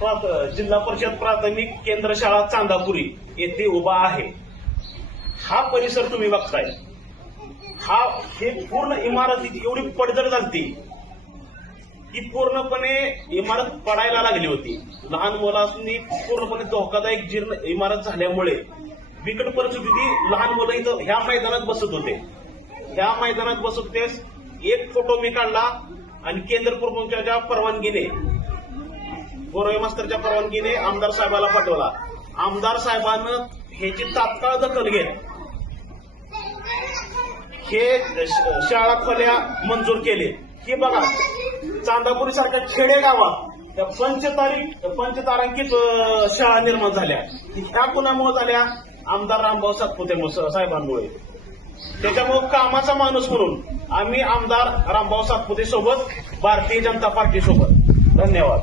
जिल्हा परिषद प्राथमिक केंद्र शाळा चांदापुरी येथे उभा आहे. हा परिसर तुम्ही बघताय. हा हे पूर्ण इमारत एवढी पडझड झालती ती पूर्णपणे इमारत पडायला लागली होती. लहान मुलांनी पूर्णपणे धोकादायक जीर्ण इमारत झाल्यामुळे बिकट परिस्थिती लहान मुलं इथं ह्या मैदानात बसत होते. ह्या मैदानात बसत होते. एक फोटो मी काढला आणि केंद्र प्रमुखांच्या परवानगीने गोरवे मास्तरच्या परवानगीने आमदार साहेबाला पाठवला. आमदार साहेबानं ह्याची तात्काळ दखल घेत हे शाळा खोल्या मंजूर केले. की बघा चांदापुरी सारख्या खेडेगावात त्या पंचतारीख पंचतारांकित शाळा निर्माण झाल्या. ह्या कुणामुळे झाल्या? आमदार रामभाऊ सातपुते साहेबांमुळे. त्याच्यामुळे कामाचा माणूस म्हणून आम्ही आमदार रामभाऊ सातपुते सोबत भारतीय जनता पार्टी सोबत धन्यवाद.